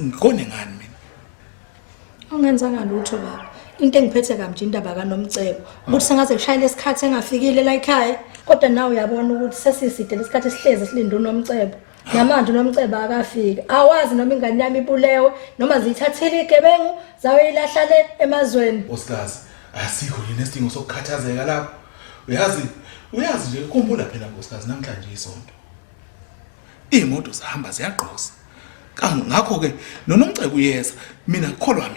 ngikone ngani mina? Ungenzanga lutho baba. Into engiphethe kamje indaba kaNomcebo ukuthi sengaze kushayile isikhathi engafikile la ekhaya kodwa nawe uyabona ukuthi sesiside lesikhathi esihleze silinde uNomcebo. Namanje uNomcebo akafika. Awazi noma ingane yami ibulewe noma zithathele igebengu zawuyilahla le emazweni. Osikazi, asikho yini isidingo sokukhathazeka lapho. Uyazi nje ukhumbula phela nkosikazi namhlanje isonto. Imoto zihamba ziyaqhosa. Ngakho ke noNomcebo uyeza mina ngikholwa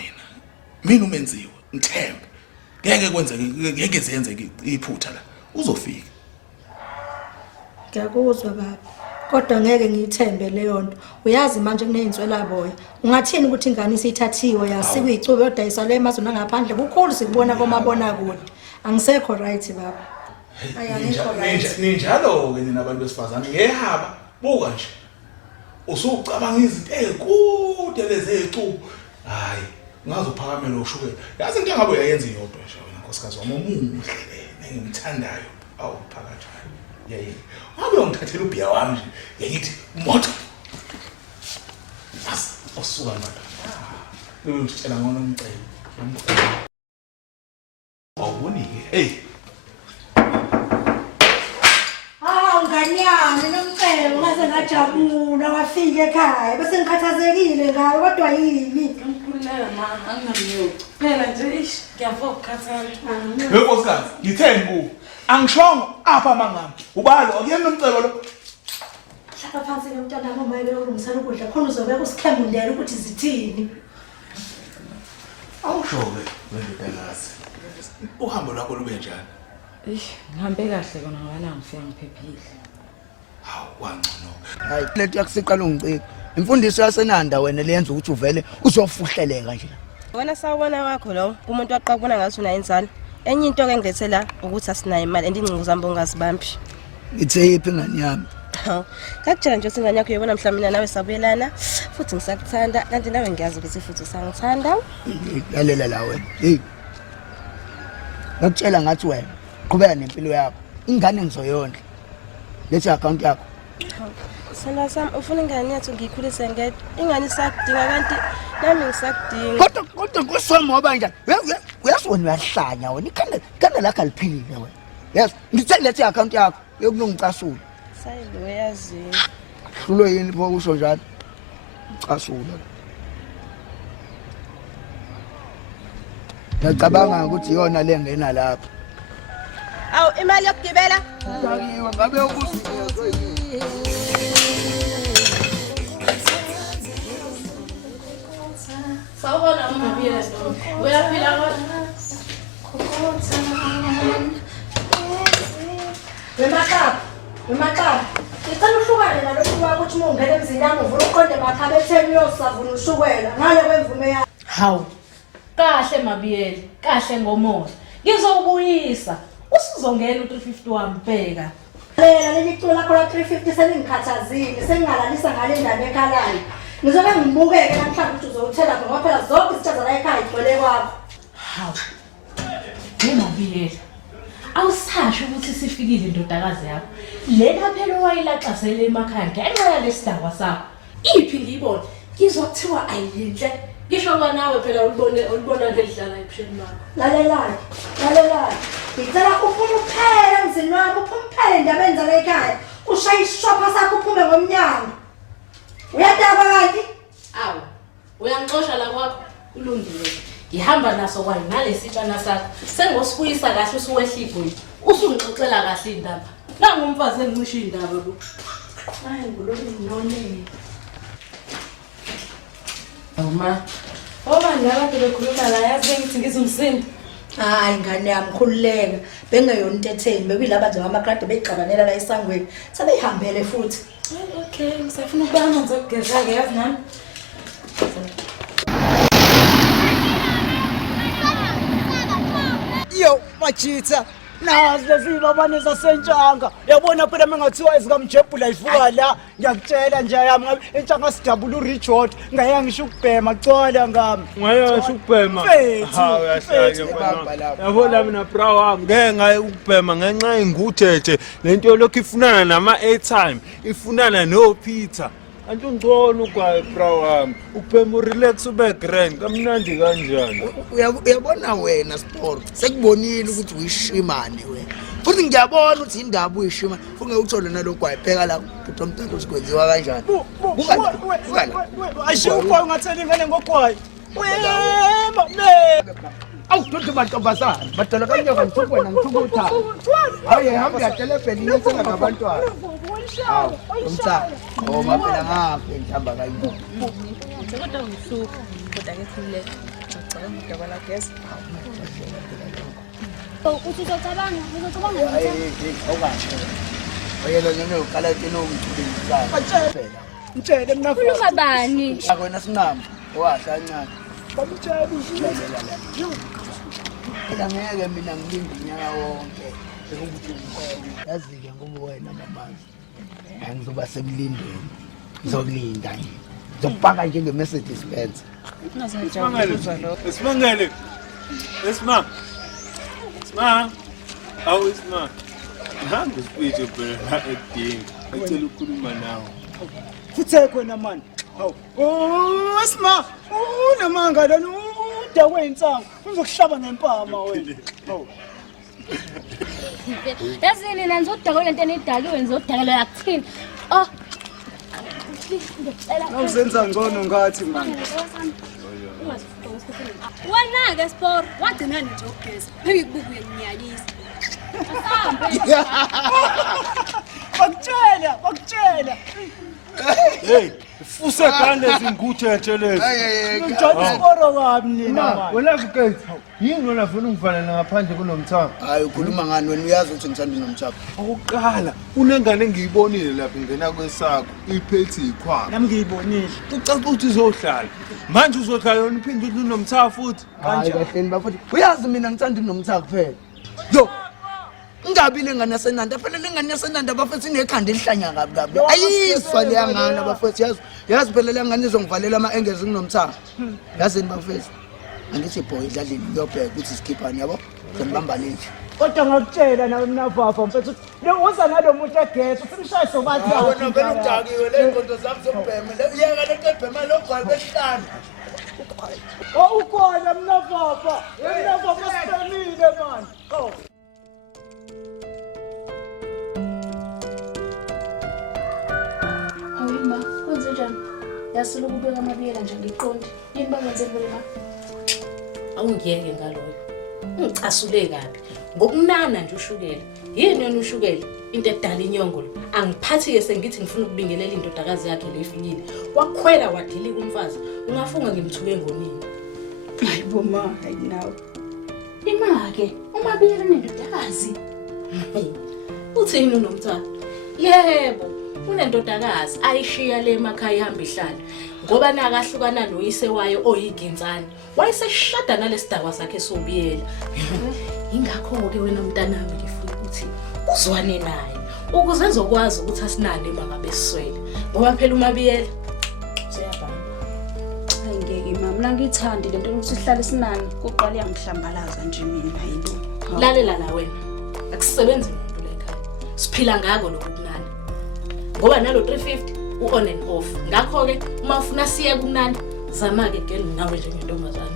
mina umenziwe ngithemba. Ngeke kwenzeke ngeke ziyenzeke iphutha la. Uzofika. Ngiyakuzwa baba. Kodwa ngeke ngiyithembe leyo nto. Uyazi manje kuneyintswela boya. Ungathini ukuthi ingane isithathiwe yasikwicubo yodayisa le emazweni angaphandle kukhulu sikubona komabona kude. Angisekho right baba. Ayangikho right. Ninjalo ke nina abantu besifazane ngehaba buka nje. Usucabanga izinto ezikude lezi ezicubo. Hayi, ngazophakamela ushukela. Yazi into engabe uyayenza iyodwa nje wena nkosikazi wami omuhle engimthandayo awuphakathi. Yey. Ngabe ungithathela ubhiya wami nje. Ngithi moto. Osuka manje. Lo ngitshela ngona uMcebo. Awubonike. Hey. Nganyami noMcebo ngaze ngajabula wafika ekhaya bese ngikhathazekile ngayo kodwa yini ngikulela mama anginamiyo phela nje ngiyafuna ukukhathala Yebo nkosikazi ngitheni ku angishongo apha mangami ubalo akuyena noMcebo lo hlala phansi ke mntwana wami maye bekulungisela ukudla khona uzobeka usikhemundela ukuthi zithini awushoke wendodakazi uhambo lwakho lube njani ngihambe kahle kona ngoba ngifika ngiphephile hawu wangcono hayi lento yakusiqala ungicika imfundiso yasenanda wena leyenza ukuthi uvele uzofuhleleka nje wena sawubona wakho lo umuntu waqabona ngathi una inzalo enye into ke ngilethela ukuthi asinayo imali andingcingo zami ongazibambi ithe yiphi ngani yami kakutshela nje ingane yakho yobona mhlawumbe mina nawe sabuyelana futhi ngisakuthanda kanti nawe ngiyazi ukuthi futhi usangithanda lalela la wena hey ngakutshela ngathi wena qhubeka nempilo yakho ingane ngizoyondla lethi account yakho sana sam ufuna ingane yethu ngiyikhulise ngedwa ingane isakudinga kanti nami ngisakudinga kodwa kusoma ngoba njani uyasona uyahlanya wena ikhanda lakho aliphilile wena yes ngithe lethi account yakho yokulungicasula sayilo yazi hlulo yini pho usho njalo ucasula ngicabanga ukuthi iyona le ngena lapha awu imali yokugibela ngakiwe ngabe ukuzi sawubona umabiyela uyaphila kodwa Wemaqaba ngicela uhlukane nalokhu kwakho ukuthi uma ungena emzini yami uvula uqonde emakhaba etheni uyosavuna ushukela ngale kwemvume yakho hawu kahle mabiyela kahle ngomoya ngizobuyisa usuzongena u350 wami bheka lela leli culo lakho la 350 selingikhathazile sengingalalisa ngale ndane ekhalayo ngizobe ngibukeke namhlanje ukuthi uzowuthela ngoba phela zonke izitha zala ekhaya igcwele kwakho hawu mabiyela awusasho ukuthi sifikile indodakazi yakho lena phela wayilaxasele emakhaya ngenxa yalesidakwa sakho iphi ngiyibona ngizothiwa ayinhle ngisho kwanawe phela ulibona ngelidlala ebusheni bakho lalelayo ngicela uphume uphele emzini wami uphume uphele ndabeni zala ekhaya ushaye isishopha sakho uphume ngomnyango uyadaba kanti awu uyangixosha la kwakho kulungile ngihamba naso kwayo nalesitshana sakho sengosifuyisa kahle usuwehla igoli usungixoxela kahle indaba la ngumfazi engicisha indaba lo hayi ngulonene awuma manje abantu bekhuluma la yazi bengithi ngizumsindo hayi ngane yami khululeka bengeyona into etheni bekuyilaba nje amakrade beyixabanela la esangweni sebeyihambele futhi okay ngisafuna ukuba amanzi okugeza-ke yazi nami yo machitha nazi lezilobane zasentshanga yabona phela mengathiwa ezikamjebhula ivuka la ngiyakutshela nje yami ngabe entshanga sidabula uRichard ngaye ngisho ukubhema cola ngami ngayasho ukubhema hawu yabona mina bra wami ngeke ngaye ukubhema ngenxa enguthethe lento lokho ifunana nama airtime ifunana no Peter Antungcono ugwayi bra wami. Uphema urelax ube grand. Kamnandi kanjani? Uyabona wena Sport sekubonile ukuthi uyishimane wena futhi ngiyabona ukuthi indaba uyishima funge uthole nalogwayi pheka la ukuthi umntwana usikwenziwa kanjani Ashiwa ungathela ingane ngogwayi. awuthi mantombazana badala kanjani ngithuku wena ngithuku uthanda hayi hamba yatelepeni yensela ngabantwana umtha maphela ngaphi ngihamba kanjani Kodwa ngisuku kodwa ke khululeka. Ngicela ngidaba la guest. Uthi uzocabanga awukahle oyela nene uqala tena ungithulisa phela Mtshele mina ukhuluma bani? akwena sinqamba owahla ncane bamtshela phela ngeke mina ngilinde unyaka wonke ukuthi ngikho yazi-ke ngoba wena mamazi angizoba semlindweni ngizokulinda nje ngizokupaka njenge-Mercedes Benz Isimangele. Isma. Awu Isma. Hamba usiphithi phela la edinga. Ngicela ukukhuluma nawe. Futhe khona manje. Hawu. Asma, unamanga lana udakwe insango. Uzokuhlaba ngempama wena. Hawu. Yazini na ngizodaka lento enidaliwe ngizodakela yakuthini. Oh. Awuzenza ngcono ngathi manje. Wena ke Sport, wagcina nje ugesi. Pheke kubuye nginyanyisa. Bakutshela. Hey, ufuse kande izinguthe lezi. Ngijona isikoro kabi nina manje. Wena Gate. Yini wena ufuna ungivalele ngaphandle kunomthamo? hayi ukhuluma ngani wena uyazi ukuthi ngithanda nomthapho Okokuqala, unengane engiyibonile lapha ingena kwesakho, iphethe ikhwama. Nami ngiyibonile. Ucaca ukuthi uzohlala. Manje uzohlala wena uphinde uthi unomthamo futhi. hayi kahleni bafuthi uyazi mina ngithanda nomthapho kuphela yo Ngabi lengane yasenanda phela lengane yasenanda bafethu inekhanda elihlanya kabi ayiswa leyangana bafethu yazi phela lengane izongivalela ama-engels nginomthamo yazini bafethu angithi boy idlalini uyobheka ukuthi sikhiphani yabo ngibamba linje Kodwa ngakutshela nawe mnafafa mfethu ukuthi uza nalo muntu egesi usimshaye sobathi wena vele udakiwe le nkonto zami zobhema uyeka le kebhema logwayi besihlanu ukhona mnafafa sibemile manje Awuyima, kwenze njani? Yasilo ukubeka amabiyela nje ngiqonde. Yini bangenzeni bona? Awungiyeke ngaloyo. Ungicasule kabi. Ngokunana nje ushukela. Yini yona ushukela? Into edala inyongo lo. Angiphathi ke sengithi ngifuna ukubingelela indodakazi yakhe lefikile. Wakhwela wadilika umfazi. Ungafunga ngimthuke ngonini. Hayibo ma, hayi nawe. Imake, umabiyela nendodakazi. Uthini unomthana? Yebo. Unendodakazi ayishiya le emakhaya ihamba ihlala ngoba nakahlukana noyise wayo oyiginzane wayeseshada nalesidakwa sakhe sobiyela ingakho ke wena mntanami ngifuna ukuthi uzwane naye ukuze ezokwazi ukuthi asinane mangabe siswele ngoba phela umabiyela siyabamba Hayi ngeke mama, mina ngithandi lento ukuthi sihlale sinani, kuqala yangihlambalaza nje mina yini. lalela la wena akusebenzi umuntu la ekhaya siphila ngako lokho kunani ngoba nalo 350 u-on and off ngakho-ke uma ufuna siye kunani zama-ke geli nawe njengentombazane.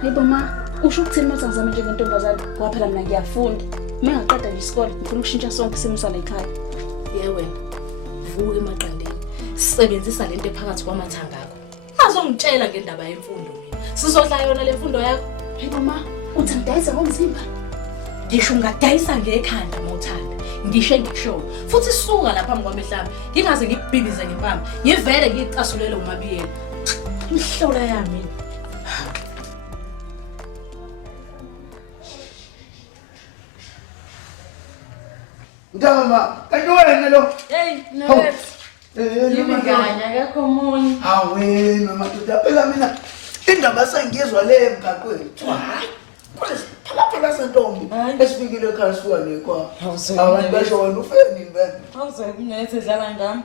Hayibo ma, usho ukuthini uma ngizame njengentombazane ngoba phela mina ngiyafunda. Uma ngaqeda nje isikole ngifuna ukushintsha sonke isimo sala ekhaya. Ye wena vuka emaqandeni sisebenzisa lento ephakathi kwamathanga akho azongitshela ngendaba yemfundo mina sizodla yona le mfundo yakho. Hayibo ma, uthi ngidayisa ngomzimba. Ngisho ungadayisa ngekhanda mawuthanda ngisho ngikusho futhi suka lapha phambi kwamehlamba ngingaze ngikubhibize ngempama ngivele ngiyicasulele umabiyela ihlola yami. Mntama kanti wena lo Hey Yiminganya akekho umunye. wena madoda phela mina indaba sengizwa le emgaqweni hayi phela sentombi esifikile ekhaya suka nekwa abantu basho wena ufeni wena Awuzokunethe dlala ngami.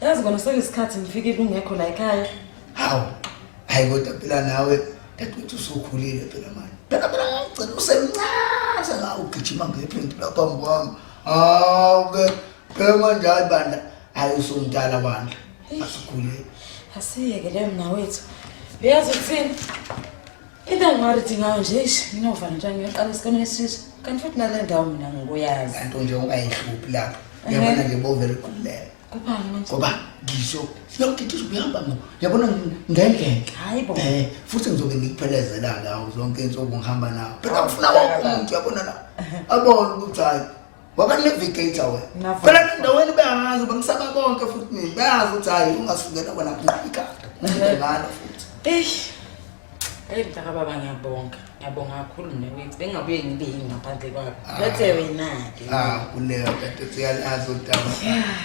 Yazi ngona sekuyisikhathi ngifikile ungekho la ekhaya. hayi kodwa phela nawe dadewethu usukhulile phela manje phela ngicela usemncane sengawugijima ngephinti lapha phambi kwami ke phela manje hayi bandla hayi usumdala bandla Asigule. Asiyeke leyo mnawethu. Uyazi ukuthini? Into engingarithi ngayo nje nginova nje ngiyoqala isikhona esisha. Kanti futhi nale ndawo mina ngokuyazi. Kanti nje ungayihluphi lapha. Uyabona nje bovele kulela. Kubani manje? Ngoba ngisho siyokuthi uzobuyamba ngo. Uyabona ngengenge. Hayi bo. Futhi ngizobe ngikuphelezela la zonke insuku ngihamba nawe. Phela ufuna wonke umuntu uyabona la. Abona ukuthi hayi wakani navigator wena. Phela endaweni bayangazi bangisaba bonke futhi mina. Bayazi ukuthi hayi ungasukela kona kuphika. Ngingana futhi. Hey mntaka baba ngiyabonga. Ngiyabonga kakhulu mnewethu. Bengabuye ngibe yini ngaphandle kwakho. Bethe wena ke. Kuleyo kanti siyalazi udaba.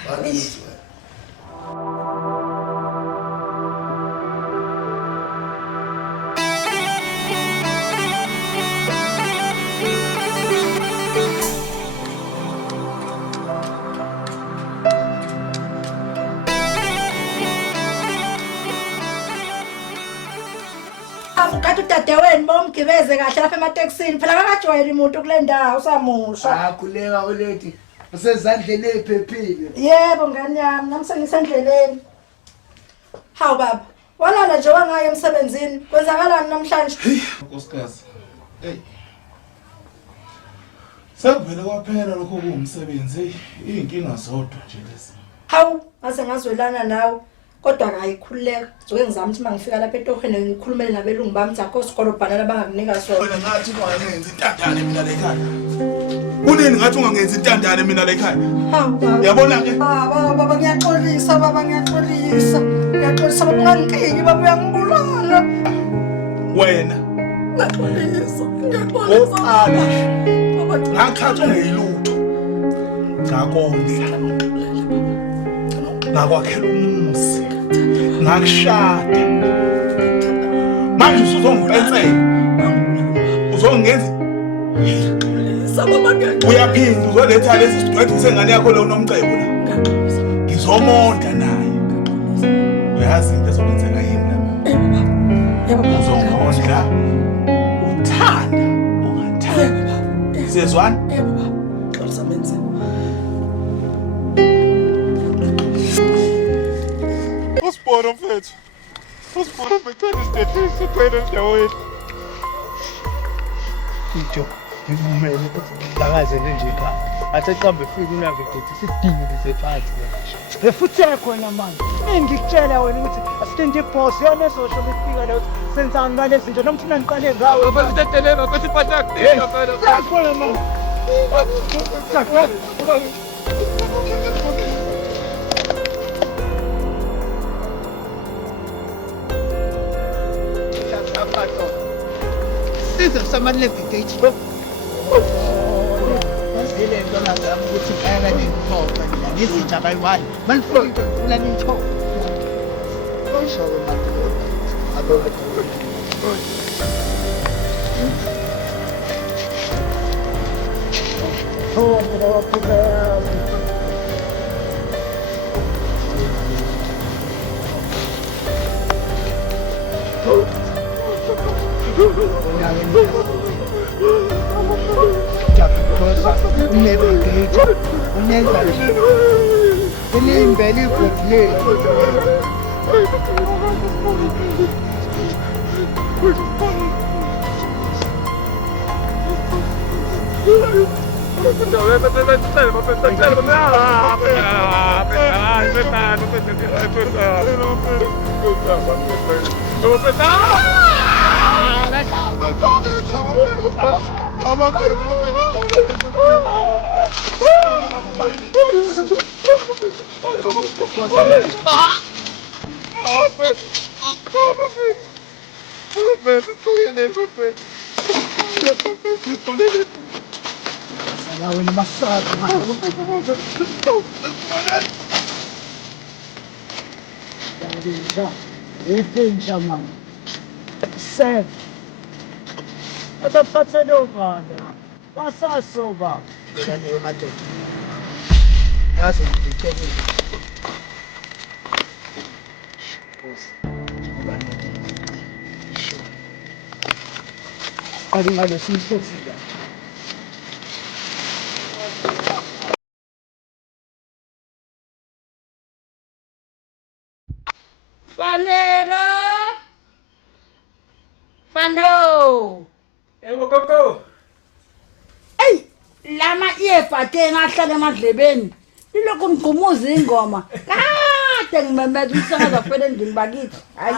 Wabizwe. Awukathi udadewenu bomgibeze kahle lapha emateksini phela akajwayeli umuntu kule ndawo samusha. Kuleka olethi usezandleni eziphephile. Yebo ngani yami nami sengisendleleni. Hawu baba, walala nje wangaye emsebenzini. Kwenzakalani namhlanje? Nkosikazi. Hey. Sekuvele kwaphela lokho kuwumsebenzi, inkinga zodwa nje lezi. Hawu, ngase ngazwelana nawe. Kodwa akayikhululeka. Zoke ngizama ukuthi mangifika lapha etohweni ngikhulumele nabelungu bami zakho sikolo bhanana bangakunika sona. Wena ngathi ungangenzi intandane mina la ekhaya. Kunini ngathi ungangenzi intandane mina la ekhaya? Hawu baba. Uyabona ke? Baba ngiyaxolisa baba ngiyaxolisa. Ngiyaxolisa baba ungangikingi baba uyangibulala. Wena. Ngiyaxolisa. Ngiyaxolisa. Baba ngakhathwa ngeyilutho. Ngakondla. Ngakwakhela umuzi. Ngakushada. Manje usuzongipensela. Uzongenza uyaphinda uzoletha lesi sidwethu sengane yakho lo nomcebo la. Ngizomonda naye. Uyazi into ezokwenzeka yini la. Uzongondla. Uthanda ungathanda. Sezwana? Xolisa menze. Usibona mfethu. Usibona mfethu isitethi kwena ndaweni. Ito, ngivumele ukuthi ngidlakazele nje ekhaya. Athe qambe efika unavigator sidinge phansi. Befuthi khona manje. Ngikutshela wena ukuthi assistant boss yona ezosho befika la ukuthi senzani ngalezi zinto noma thina ngiqale ngawe. Basiteteleka kwathi patak. Sakubona manje. Sakubona. Size samani navigator. Masile ndona zami ukuthi bayala ngikhona mina ngizinja bayiwani. Manifika la nitho. Oyisho manje. Abo. Oh, mina waphela. Navigator. Unenza imbeli kubhle. Salawi massage. Idinja mama. Sef. Ataphathe lo bana. Basasoba. Ngani yomadoda. Yazi ngitshela. Ngalo simhlosile. Fano. Yebo gogo. Ey, lama earphone ngahlala emadlebeni. Ilokhu ngigqumuza ingoma. Kade ngimemeza umsakazo kuphela endini bakithi. Hayi.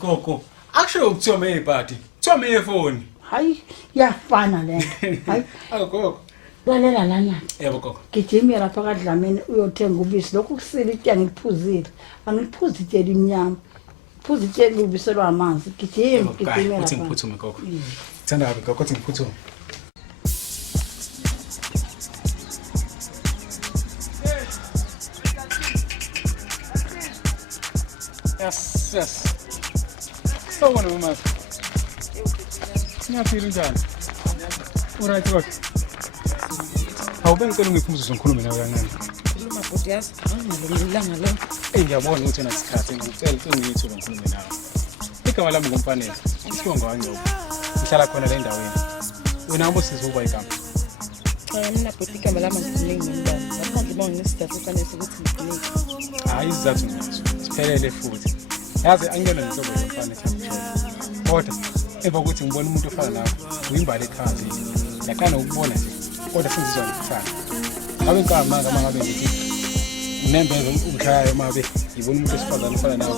Gogo. Akusho ukuthoma eBhadi. Thoma ephone. Hayi, yafana lento. Hayi. Gogo. Lalela lana. Yebo gogo. Gijimela lapha kaDlamini uyothenga ubisi. Lokhu kusile itiya ngikuphuzile. Angiphuzi itshela imnyama. Phuzi itshela ubisi lwamanzi. Gijimela lapha. Uthi ngiphuthume gogo. Thanda kabi gogo uthi ngiphuthume. Yes. Sawubona mama. Ngiyaphila njani? Uright kodwa. Awubengicela ungiphumuze ngikhulume nawe kancane. Khuluma bhuti yazi, angililanga lo. Ngiyabona ukuthi unesikhathi ngicela ngiyithuba ngikhulume nawe. Igama lami ngumfanele. Kuthiwa ngwanyobo. Ngihlala khona la endaweni. Wena ubosiza uba igama. Cha mina bhuti igama lami ngiziningi ngindaba. Ngaphandle banginesizathu fanele ukuthi ngizinike. Hayi izathu nazo. Siphelele futhi. Yazi angiyona nenhlobo yomfana ethi kodwa emva kokuthi ngibona umuntu ofana nawe uyimbali ekhaya yakana ukubona nje kodwa futhi izona ukufana ngabe ngama ngabe ngithi unembeza umkhaya emabe ngibona umuntu esifazana ofana nawe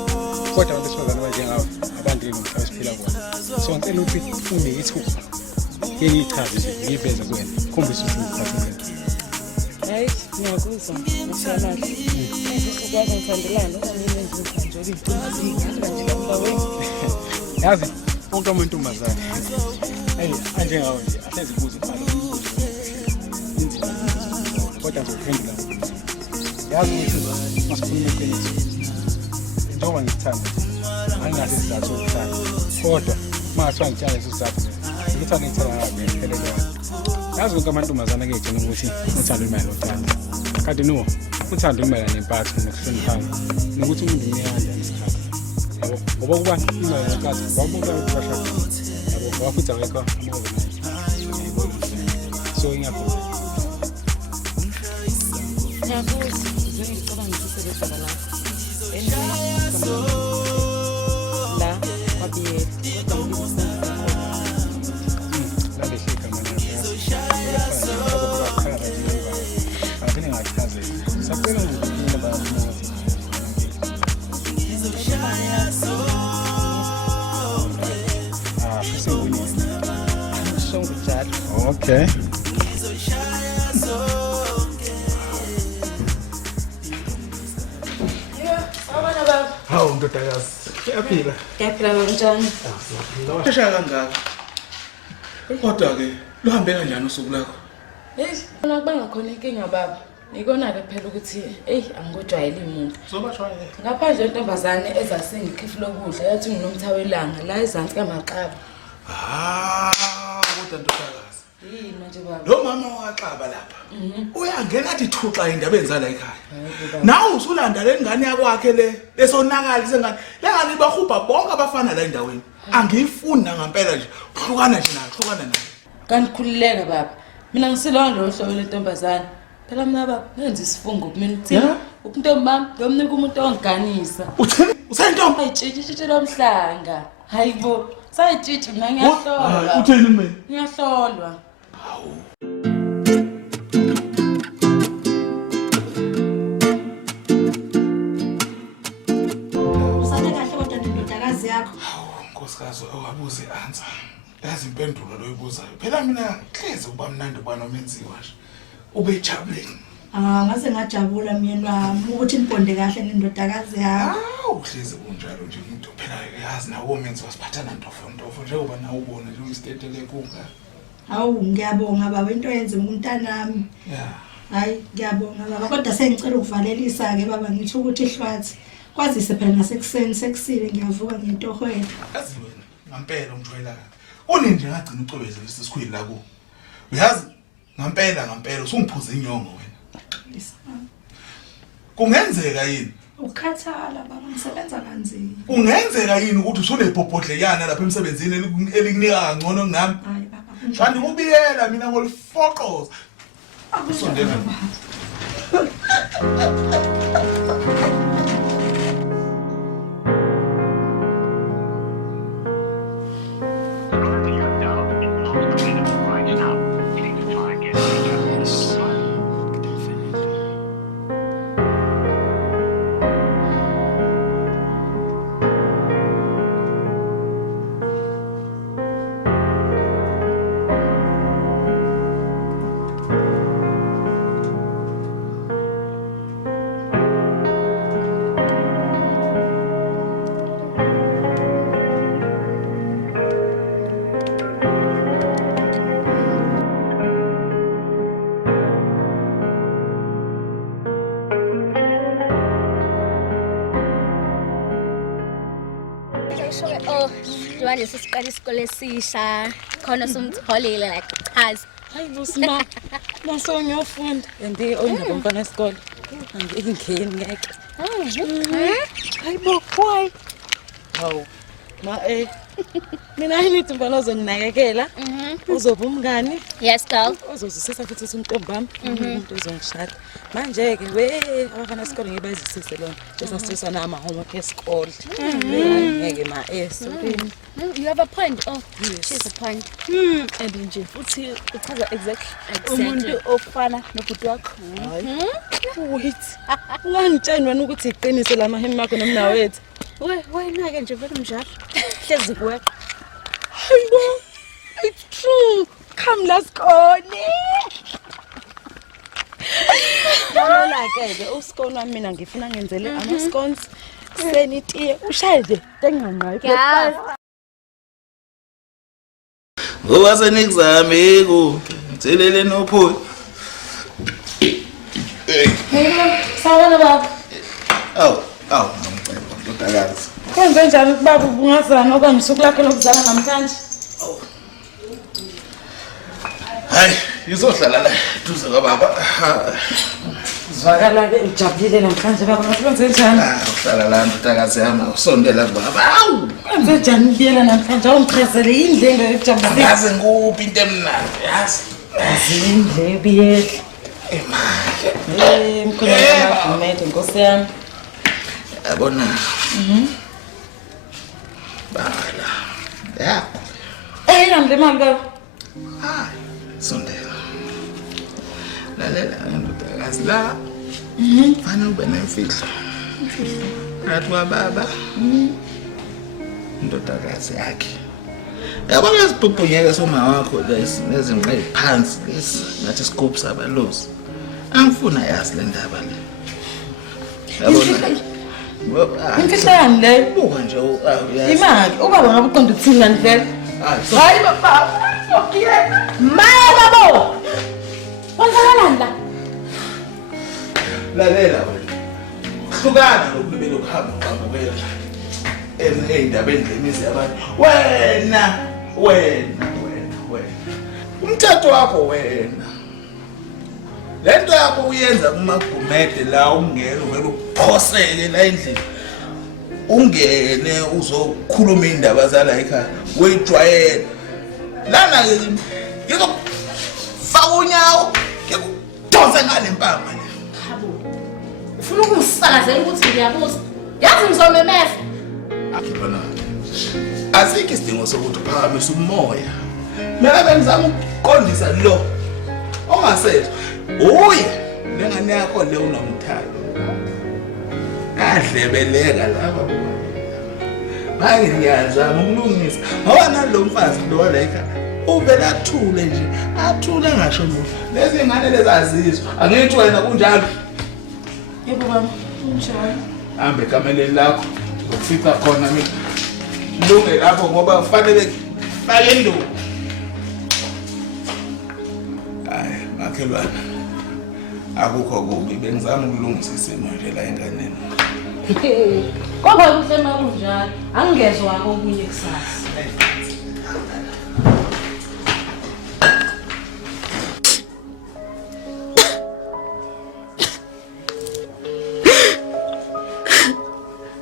kodwa abantu esifazana abanjengawe abandile ngomhlaba esiphila kuwona so ngicela ukuthi unike ithuba yeni ichaze nje ngiyiveze kuwena khombisa ukuthi ngithathile hayi ngiyakuzwa mashallah ukwazi ngithandelana okanye nenze umkhanjo yazi wonke amantombazane anjengawo nje ahlezi kubuza kodwa ngizophendula yazi ukuthi masikhulume iqiniso njengoba ngikuthanda anginazo isizathu sokuthanda kodwa kungathiwa ngitshela leso sizathu ukuthi angithanda ngabe ngiphelele yazi wonke amantombazane akuyejena ukuthi uthanda imali lothanda kanti no uthanda imali nempatho nokuhloniphana nokuthi umuntu umyanda isikhathi ngoba kuba imali nekazi wabuka ukubashaka yabo wafuthi awekho so ngiyabona ngicabanga ukuthi sebesaba la la kwabiye okay. Hawu ndodakazi, uyaphila? Ngiyaphila kanjani? Shaya kangaka. Kodwa ke luhambe kanjani usuku lakho? Bona bangakhona inkinga baba. Ngikona ke phela ukuthi angikujwayele imuntu. Zobashwayele. Ngaphandle intombazane ezasengikhifula ukudla yathi nginomthawelanga la ezansi kaMaqaba. Kodwa ndodakazi. Yini manje baba? Lo mama waxaba lapha. Uyangena athi thuxa indaba enzala ekhaya. Nawe usulanda lengane yakwakhe lesonakala isengane. Lengane bahubha bonke abafana la endaweni. Angiyifuni ngampela nje. Uhlukana nje nayo, uhlukana nayo. Kangikhulileka baba. Mina ngisilona lo hlobo lentombazane. Phela mina baba nenza isifungo kumina uthini? Ukuntombami ngomnika umuntu ongiganisa. Uthini? Usayintombi? Ayitshitshitshi lomhlanga. Hayibo, sayitshitshi mina ngiyahlolwa. Uthini mina? Ngiyahlolwa. Hawu. Usale kahle kodwa ndodakazi yakho. Hawu, nkosikazi awabuze answer. Yazi impendulo loyibuzayo. Phela mina hleze uba mnandi bana omenziwa nje. Ubejabuleni. Ngase ngajabula myeni wami ukuthi nibonde kahle nendodakazi yakho. Uhleze kunjalo nje umuntu phela yazi nawo omenzi wasiphathana ntofo njengoba nawo ubona nje uyistetele kunga. Hawu ngiyabonga baba into yenze umntanami. Yeah. Hayi ngiyabonga baba kodwa sengicela ukuvalelisa ke baba ngithi ukuthi ihlwathi kwazise phela nasekuseni sekusile ngiyavuka ngentohweni. Yazi wena ngampela umjwayela. Une nje ngagcina ucobeze lesikhwili la ku. Uyazi ngampela usungiphuza inyongo wena. Kungenzeka yini? Ukukhathala baba ngisebenza kanzima. Kungenzeka yini ukuthi usunebhobhodleyana lapha emsebenzini elikunika kangcono ngami? Hayi baba. Kanti kubiyela mina ngolifoqoza. Usondela. manje sesiqala isikole esisha khona somtholile like chaza. Hayi busima. Naso ngiyofunda. Ende oyindaba umfana esikole. Angingeni ngeke. Hayibo why? Hawu. Ma mina ngithi umfana ozonginakekela. Uzoba umngani. Yes girl. Ozozisisa futhi umuntu wami. Umuntu ozongishada. Manje ke we abafana esikole ngibazisise lona. Bese siswa nama homework esikole. Ngeke ma sorry. You have a point. Oh, she's a point. And nje futhi uchaza exactly umuntu ofana nobhuti wakho. Wait. Ungangitsheni wena ukuthi iqinise lama hemi makho nomnawethu. Wena ke nje vele mjalo. Hlezi kuwe. Hayibo. It's true. Come let's go. Yabona ke usikole wami mina ngifuna ngenzele ama scones. Senitiye ushayede tenganayo. Ngoba senikuzame ku thelele nopholi. Sawona baba. Aw, ndodakazi. Kwenze njani baba ubungazana okanye usuku lakhe lokuzala namhlanje? Hayi, izohlala la duze kababa. Zwakala ke ujabulile namhlanje baba kwenze njani? Uhlala la ndodakazi yami usondela kubaba. Awu, Kwenze njani biyela namhlanje awungichazele indlela yokujabulisa. yazi nguphi into emnandi, yazi. Indlela biyela. Mkhona ngumede Nkosi yami. Yabona. Bala. Ya. Ngamle mali baba. Hayi, sondela. Lalela ndodakazi la. Fana ube nemfihlo. Phakathi kwababa. Ndodakazi yakhe. Yabona isibhubhunyeke soma wakho lezinqa eziphansi lesi ngathi scoop sabalozi. Angifuna yazi le ndaba le. Yabona. Imfihlo yami le. Buka nje uyazi. Imali ubaba ngabe uqonda ukuthini ngani vele? Hayi baba. Okay. Maya babo. Wenzakalani la? Lalela wena. Hlukana lokubele ukuhamba qhubukela. Endabeni lemizi yabantu. Wena. Umthetho wakho wena. Lento yakho uyenza kumagumede la ungene uvela uphoseke la endlini. Ungene uzokhuluma indaba zala ekhaya. Wejwayela. Lana ke ngizofaka unyawo ngikudonse ngale mpama le. Ufuna ukungisakazela ukuthi ngiyabuza. Yazi ngizomemeza. Akubona. Asikho isidingo sokuthi uphakamise umoya. Mina bengizama ukuqondisa lo. Ongasethu. Uye lengane yakho le unomthando. Adlebeleka lapha bona. Manje ngiyazama ukulungisa. Ngoba nalomfazi lo la ekhaya. Uvela athule nje. Athule ngasho muntu. Lezi ngane lezazizwa. Angithi wena kunjalo. Yebo baba, unjani? Hambe kameleni lakho. Ufica khona mina. Lunge lapho ngoba kufanele fake induku. Hayi, makhelwana. Akukho kubi bengizama ukulungisa isimo nje la enganeni. Ngoba kuhle makunjalo. Angingezwe wako okunye kusasa.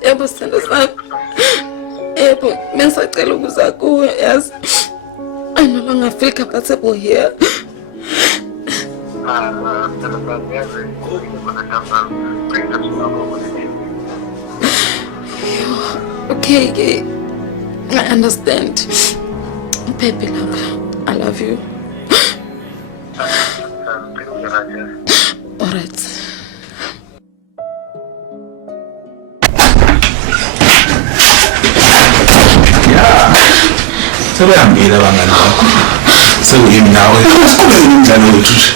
Yebo sithando sami. Yebo, mengisacela ukuza kuwe yazi. I no longer feel comfortable here. Okay, I understand. Baby love, I love you. All right. Sebehambile abangani bakho. Sekuyimi nawe. Siqhubeke njalo wethu nje.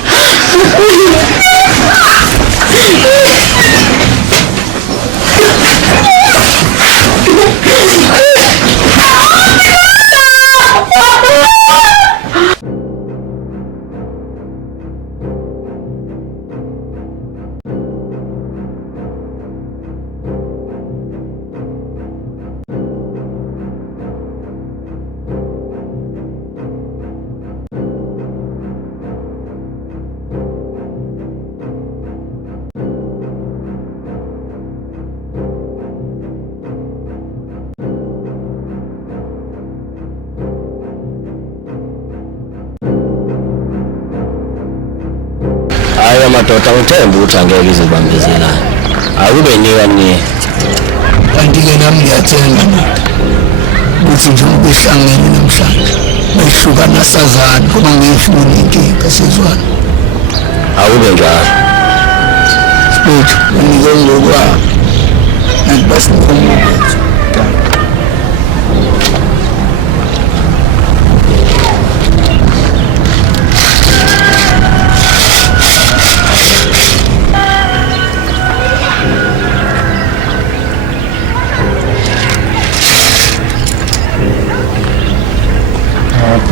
Hayi amadoda ngithemba ukuthi angeke izibambezelana. Akube nika. Kanti-ke nami ngiyathenga ukuthi njengoba behlangene namhlanje behlukana sazana ngoba ngiyifuna inkinga sezwana. Akube njalo. Sibethu unike ngokwabo nanti basikhumbuza.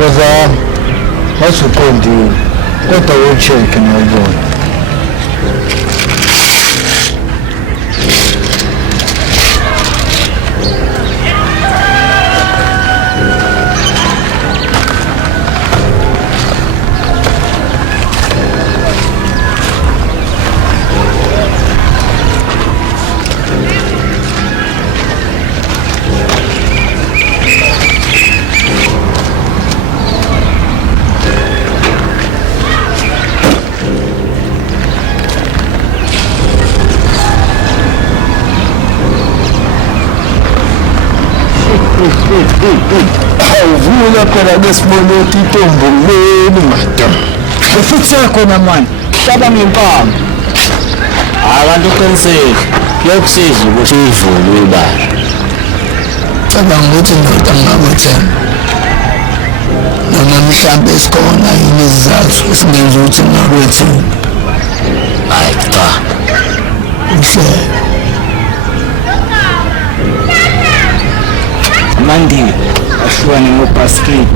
Phela wasuqondile kodwa ucheck nawubona. Awuvula khona besibone itombo leli madam. Futhi yakhona manje hlaba ngempama. Abantu uqinisele kuyokusiza ukuthi ivule ibala. Cabanga ukuthi ndoda ngakuthemba. Noma mhlambe sikhona yini izizathu esingenza ukuthi ngakwethu. Hayi cha. Uhle. Mandi ahlukane ngobasket.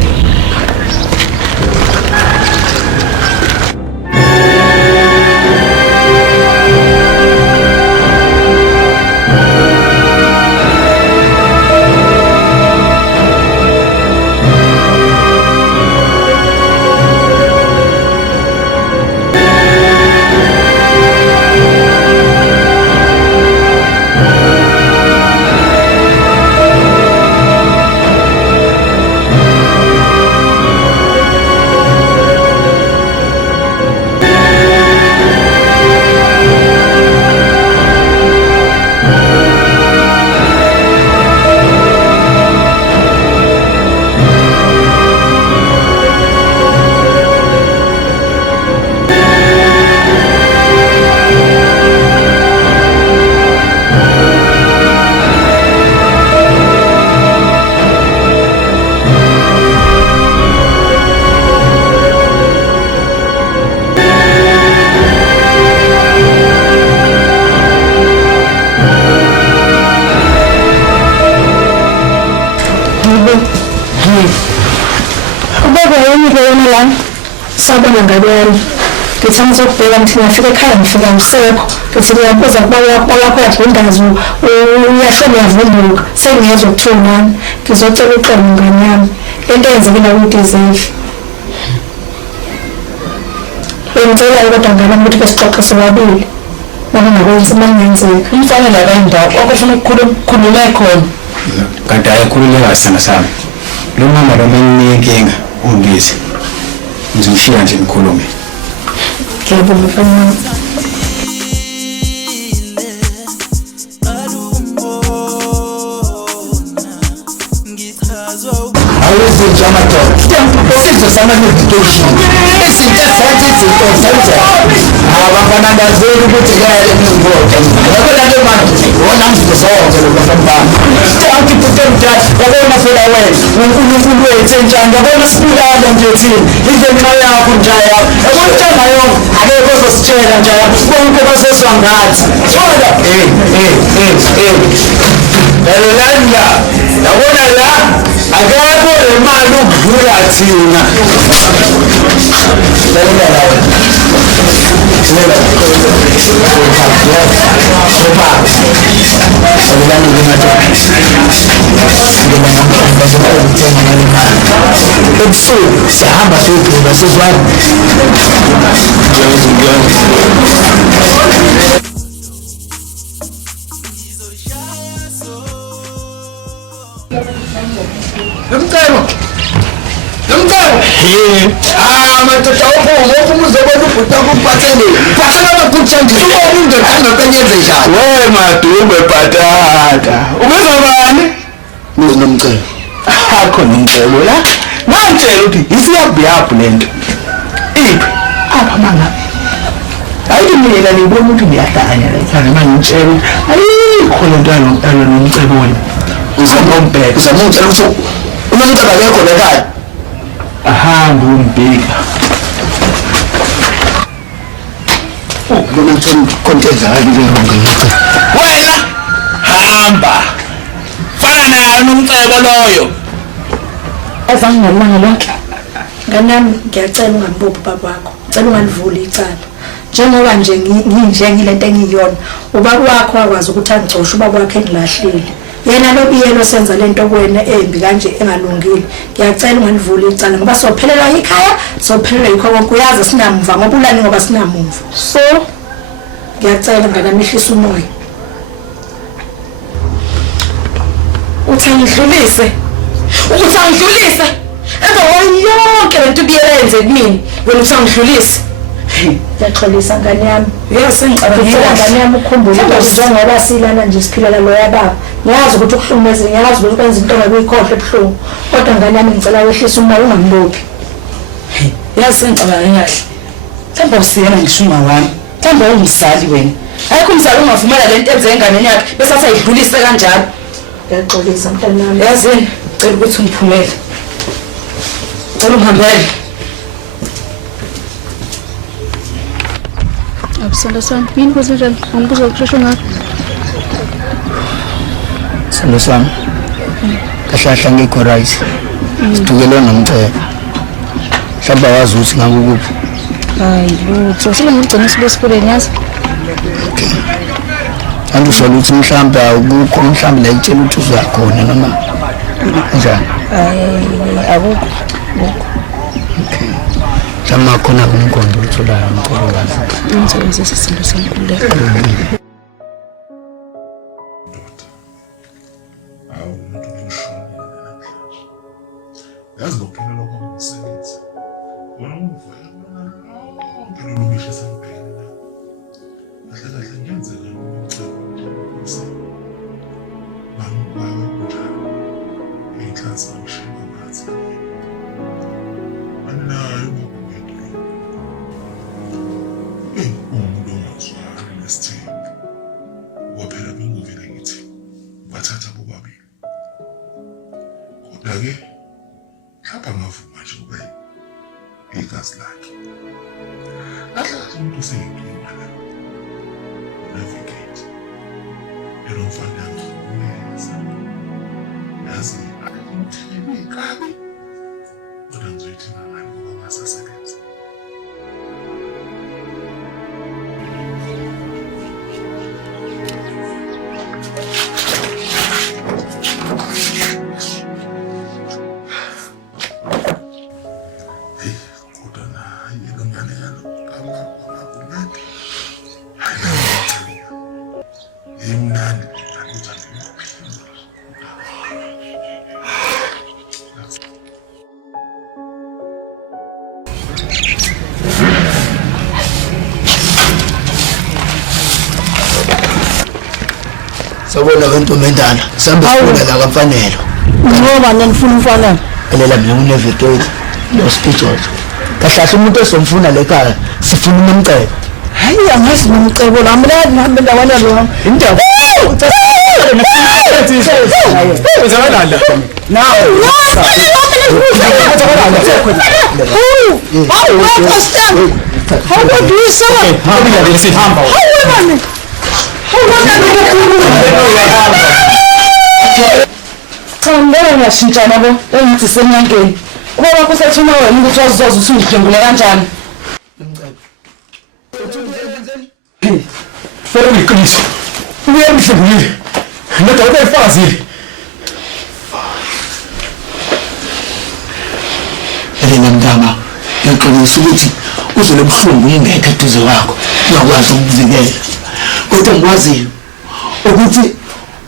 Sabona ngabona ngithanda ukubheka ukuthi ngafika ekhaya ngifika ngisekho ukuthi ngiyabuza kuba yakho yadindazi uyashona yavumbuka sengiyezwa ukuthungana ngizocela uqala ngane yami lento yenzekile kuDizeli ngicela kodwa ngana ukuthi ke sixoxe sobabili noma ngakwenza mangenzeka umfanele akandawo okufuna ukukhuluma khona kanti ayakhululeka sana sami lo mama lo menyenkinga ungize ngizoshiya nje ngikhulume ngiyabonga mfana awuzinja amadoda sizwe sama medication izinto ezathi izinto zenza abafana ngazeli ukuthi kaya ngibona yabona ke manje wona ngizozonke lo bafana stop iputemda yabona phela wena uNkulunkulu wethu enjani yabona sipilana nje thina ingenxa yakho njaya yabona utshanga yonke akekho ozositshela njaya bonke baseswa ngathi thola Elanda yabona la akekho imali ukudlula thina ebusuku sihamba siyogqina sizwana Yamcelo. Madoda uphuma uzobona utakuphathele phathela bakutshanje ubona indoda angapenyenze njani we madube bhatata ubizwa bani nomcebo akho nomcebo la manje uthi isiyabuyaphi lento iphi apha manga hayi mina ngibona ukuthi ngiyahlanya la ekhaya manje ngitshela ayikho lento yalo nomcebo wena uzamombeka uzamutshela ukuthi unomcebo akekho lekhaya ahamba umbheka ubona ukuthi konteza akile ngomcebo wena hamba fana nayo nomcebo loyo azangingelanga lonke nganami ngiyacela ungambophi baba wakho cela ungalivuli icala njengoba nje nginje ngilento engiyona ubaba wakho wakwazi ukuthi angicoshe ubaba wakhe engilahlile yena lobiyelo senza lento kuwena embi kanje engalungile ngiyacela ungalivuli icala ngoba sophelelwa ikhaya sophelelwa yikho konke uyazi sinamva ngoba ulani ngoba sinamumva so ngiyacela nganami ehlisa umoya uthi angidlulise emva yonke lento ubiyenze kimi wena uthi angidlulise Yaxolisa ngane yami. Yasengicabangela ngane yami ukukhumbula ukuthi njengoba silana nje siphilela lo yababa. Ngiyazi ukuthi ukuhlumeze, ngiyazi ukuthi kwenza into ngakuyikhohle ebuhlungu. Kodwa ngane yami ngicela wehlisa umoya ungambophi. Yasengicabangela kahle. Themba usiyena ngishuma wami. Themba ungumsali wena. Ayikho umzali ungavumela lento enze engane yakhe bese asayidlulise kanjalo. Yaxolisa mntana wami. Yazini, cela ukuthi ungiphumele. Cela ungihambele. Abusanda sami, yini kwenzenjani? Angibuza ukushesha ngakho. Sando sami. Kahlahla ngikho right. Sidukelwe nomcebo. Mhlawumbe wazi ukuthi ngakuphi. Hayi lutho, sile ngigcina sibe esikoleni yazi. Okay. Angisho ukuthi mhlawumbe akukho mhlawumbe la itshela ukuthi uzakhona noma njani. Akukho. Okay. Sama khona kumkondo utholayo umkhulu kahle. Ngizokwenza sisindo senkululeko. Umuntu umshoni namhlanje. Yazi ngokuphelelwa komsebenzi. Wona ungivela lonke lolu bisho sengibhekene. Kahle kahle ngiyenzeka umcebo umsebenzi. Bangikwayo kunjalo. Ngiyinhlansi ngishiya phansi. Anayo ngokwethu. Umuntu ongazwani nesithembu. Waphela bengivele ngithi bathatha bobabili. Kodwa-ke lapha ngavuma nje kube igazi lakhe. Ahlahle umuntu useyinkinga la. Navigate. Yena mfana ngikhuleza. Yazi ayimthele kabi. Kodwa ngizoyithenga ngani ngoba ngasasebenza. Sabona lento mendala sambe funa la kafanelo Ngoba nifuna umfana. elela mina unevigate no hospital kahlahla umuntu esomfuna lekhaya sifuna umcebo Hayi angazi nomcebo lami la nihambe ndawana lo. indaba Uzabalala. Ngeke ngashintshana bo engithi semnyankeni. Ngoba kusathuma wena ukuthi wazizoza usungidlengule kanjani. Fora ngiqinisa. Uyamhlengile. Ndoda uyifazile. elena mntama ngiyaqinisa ukuthi uzole buhlungu ingekho eduze kwakho uyakwazi ukuvikela kodwa ngikwaziyo ukuthi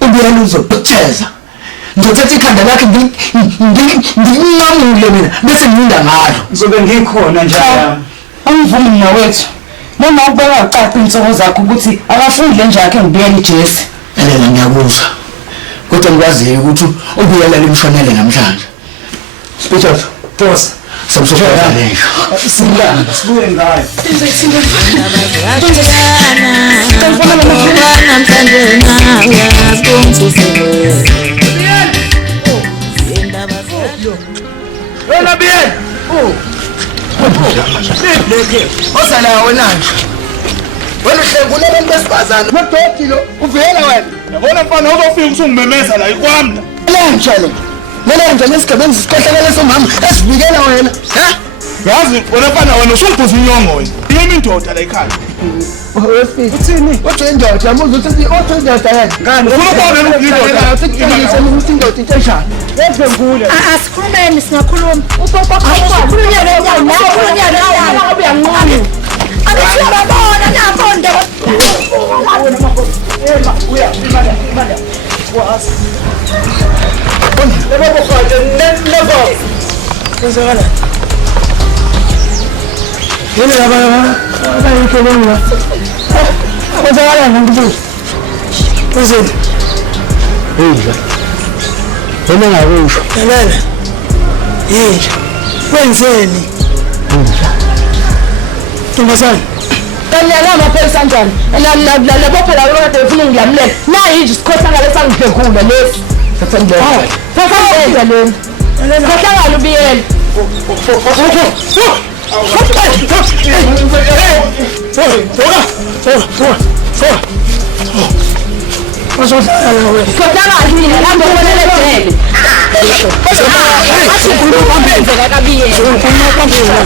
ubuyela uzophutheza ngizothatha ikhanda lakhe nginqamule mina bese nginda ngalo Ngizobe ngikhona njalo. Angivumi mina wethu. Noma ubeka ucaca insoko zakho ukuthi akafundi nje yakhe ngibuyele ijesi. Elela ngiyakuzwa. Kodwa ngikwaziyo ukuthi ubuyela lemshonele namhlanje. Speeches. Boss. Samsofela nje. Singana, sibuye ngayo. Namhlanje nawe uyazibongisile. Wena bien. Leke. Osala wena nje. Wena hlengule abantu besifazana. Madodilo, uvela wena. Yabona mfana uzofika usungimemeza la ikwami la. Lenjalo. Lenjalo lesigabeni sikhohlakala somama esivikela wena. Ha? Yazi wena mfana wena usungiphuza inyongo wena. Yimi indoda la ekhaya. Uthini? Othi indoda, yamuza ukuthi othi indoda yena. Ngani ufuna ukubona indoda? Uthengise ukuthi indoda inteshana. Yedlengule. Asikhulumeni singakhuluma. Ukhulunywa nawe nawe uyanqonya. Abasiyabona nakonde. Uya, imali. Was. Lebo bokhoje lebo. Kuzakala. Yini laba abayikholonga. Kuzakala ngikubuza. Kuzini. Yini? Wena ngakusho. Lalela. Yini? Wenzeni? Ntombazana. Kanyala amaphoyisa kanjani? La bophela lokade ufuna ngiyamlela. Nayi nje sikhohlakala sangibhekula lesi. Sathanda. Sathanda leni. Khohlakala ubiyela. Khohlakala mina la mbonele phele. Athi khuluma mbenzeka kabiyela. Khuluma kwambula.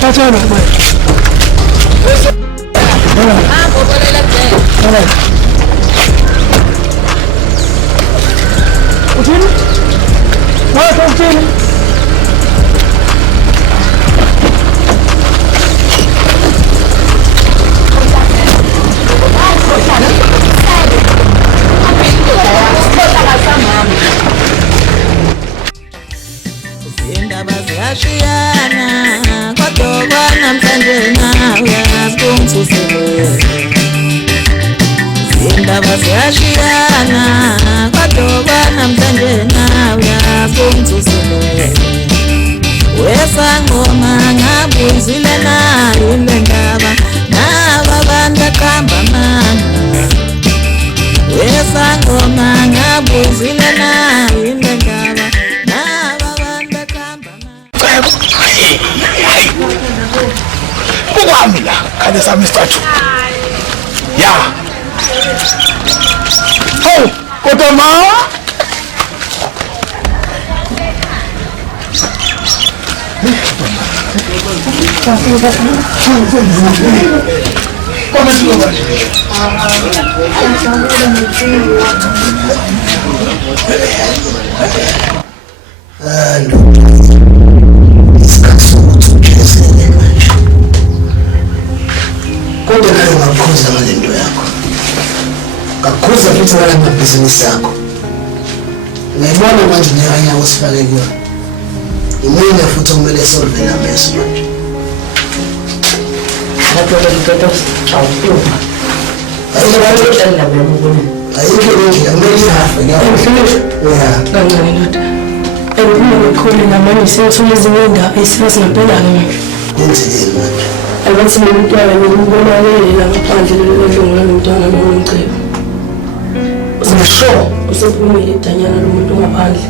Thathana manje. Uthini? Wathi uthini? Indaba ziyashiyana kodwa namhlanje nawe uyazibongisile. Indaba ziyashiyana kodwa namhlanje nawe uyazibongisile. Wesangoma ngabuzile nayo le ndaba naba bantu aqamba manga. Wesangoma ngabuzile nayo le ndaba naba bantu aqamba manga. Ukwami la khale sami statue. Ya. Ho, kodwa ma. Isikhathi sokuthi ujezele manje. Kodwa nayo ngakhuza ngalento yakho. Ngakhuza futhi ngala mabhizinisi yakho. Ngiyabona manje neyanya osifake kuyo. Imini futhi kumele solve la mess manje. Lapho ngikhetha awuphuma. Ayikho indlela ngiyabona. Ayikho indlela kumele ihafe ngiyabona. Yeah. Kancane ndoda. Uma ngikhona namanje siyothola ezinye indaba esingaphelanga manje. Kwenzekeni manje? Abathi umntwana ngibonakele ngaphandle lelodlongo lomntwana nomcebo. Ngisho Usephumile idanyana lomuntu ngaphandle.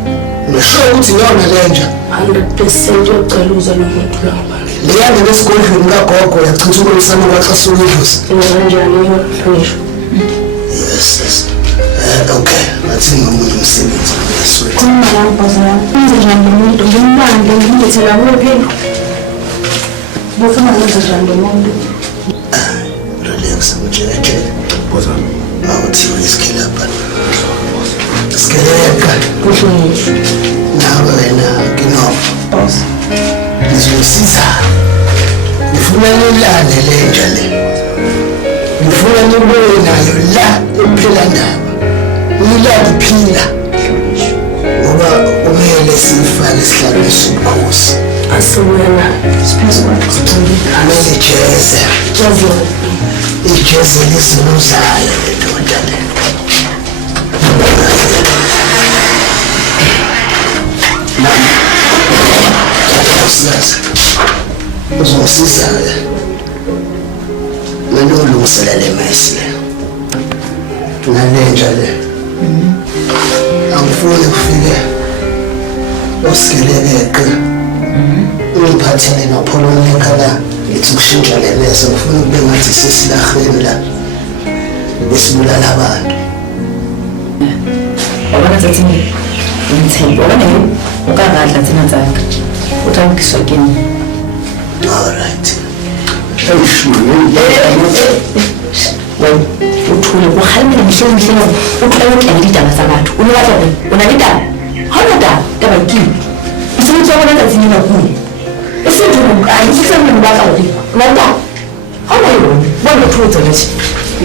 ngisho ukuthi ngiyona lenja 100% yokucaluza lo muntu la ngaphandle. leyana lesigodlweni kagogo yachitha ukulisana kwaXasulivusi. Kanjani ngisho? Yes. Okay, ngathi ngomuntu umsebenzi ngesweet. Khuluma la mbazana. Enze njani umuntu ngimbande ngimithela kuphela. Bofuna ukwenza njani umuntu? Relax, mjeke. Bozana. Awuthi isikila bani. Sikeleka. Kuhlonishwa. Nawe wena kinoma. Boss. Ngizosiza. Ngifuna nilane lenja le. Ngifuna nibuye nayo la ephela ndaba. Uyilaphila. Ngoba kumele sifake isihlalweni sobukhosi. Asiwena. Siphiwe kwakho. ijeze lisiluzayo lendoda le usiyazi uzongisiza-ke mele ulungisela le mesi le nalentsha le angifuni kufike osigelekeqe ungiphathele nopholoneka la ngithi ukushintsha le mesi ngifuna kube ngathi sesilahweni la besibulala abantu Wabona tsatsini ngithemba wabona ukakadla thina tsaka uthangikiswa kini alright uthule kuhalimele mhlelo uqhawuke ngidaba sabantu unwatsha unalidaba hawudaba daba yini isizobona tsatsini kakhulu esintu ayisisemini bakho unalidaba hawu bona uthutha nje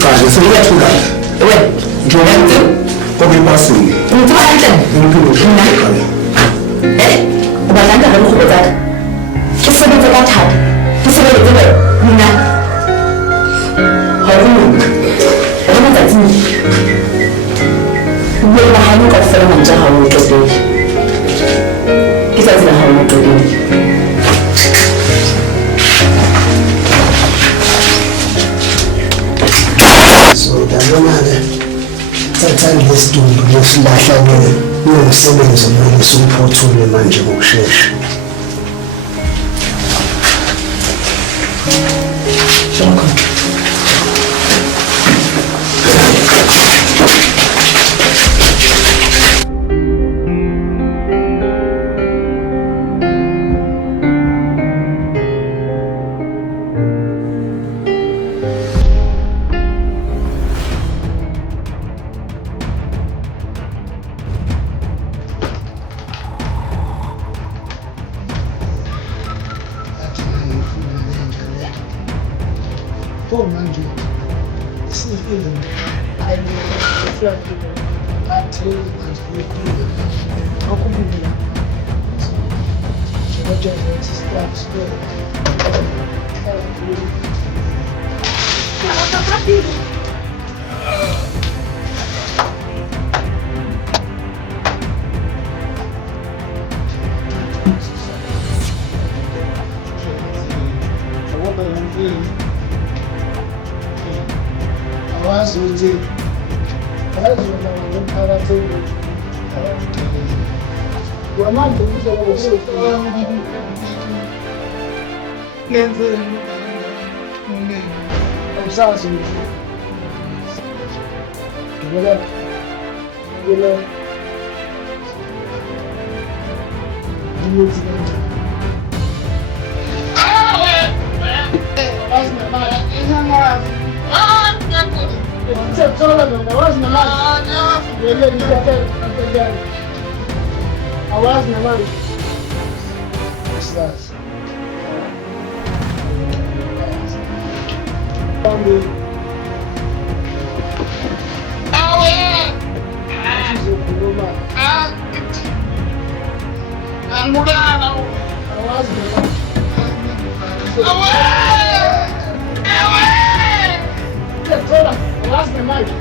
kahle seliyathula we njengoba okuyipasini ngithatha ubadlanga ngalokho kwenzaka kusebenza kathathu kusebenza mina hawu tsatsini ubona hayi ukufela manje hawu uqedile isazi la hawu uqedile so dabona-ke thathani lesidumbu losilahla-ke unomsebenzi omele siwuphothule manje ngokushesha manje sifile ayiflakile athi manje akubulela ngoja ngithi start awazi ukuthi ayizona ngomphakathi wamanje kuzoba ngenzeni awusazi ngibona ngimuthi kanjani awazi namanje sizazi bambi sizokhuluma angulana awazi awazi namanje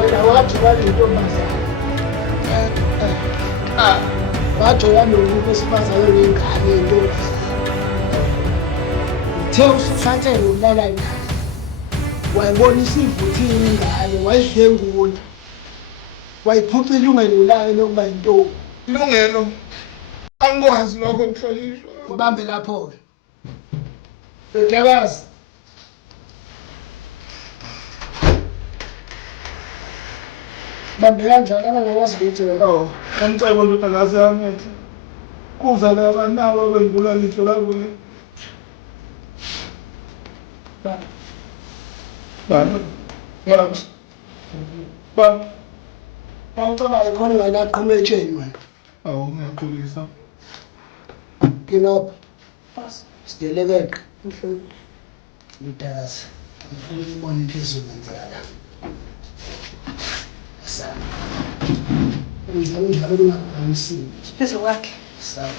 wena wathi walintombazana wathi wanomuntu wesifazane nengane yentombazana uthe usuthathele ulala naye wayibonisa ivuthini ingane wayidlengula wayiphupha ilungelo layo lokuba yintombi ilungelo angikwazi lokho kuhlonishwa ubambe lapho-ke Ndlekazi bambe kanjani angakwazi ukuthi kanicebo ndodakazi yami enhle kuvele abanawo abengula lihlo lakuye awucabange khona ngani aqhume etsheni wena awu ngiyaxolisa kinapha sidelekeqe ndodakazi Ngibona into ezokwenziwa. Sawa. Ngizama ukungaphamisi. Phezu kwakhe. Sawa.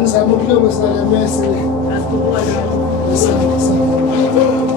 Ngizama ukuloba sale mese. Sawa.